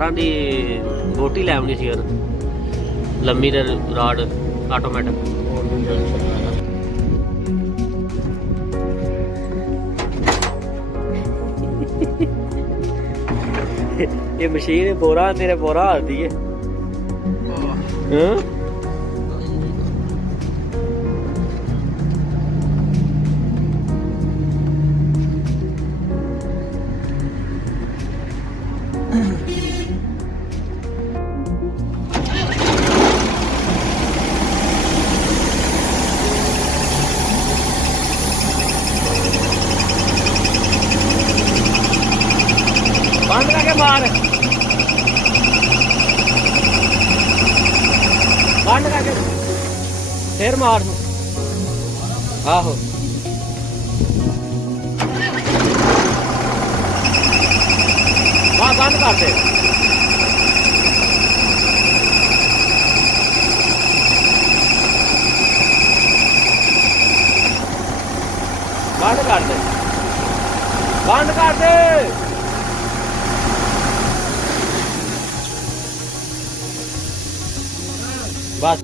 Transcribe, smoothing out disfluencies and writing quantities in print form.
ਤਾਰਾਂ ਦੀ ਬੋਟੀ ਲੈ ਆਉਣੀ ਸੀ ਯਾਰ, ਲੰਮੀ ਤੇ ਰਾਡ ਆਟੋਮੈਟਿਕ। ਇਹ ਮਸ਼ੀਨ ਬੋਰਾ ਤੇਰੇ ਬੋਰਾ ਹਾਲਦੀ ਹੈ। ਹਾਂ ਬੰਦ ਕਰਕੇ ਮਾਰ, ਬੰਦ ਕਰਕੇ ਫੇਰ ਮਾਰ ਨੂੰ। ਆਹੋ ਬੰਦ ਕਰ ਦੇ। ਬੰਦ ਕਰ ਦੇ, ਬੰਦ ਕਰ ਦੇ।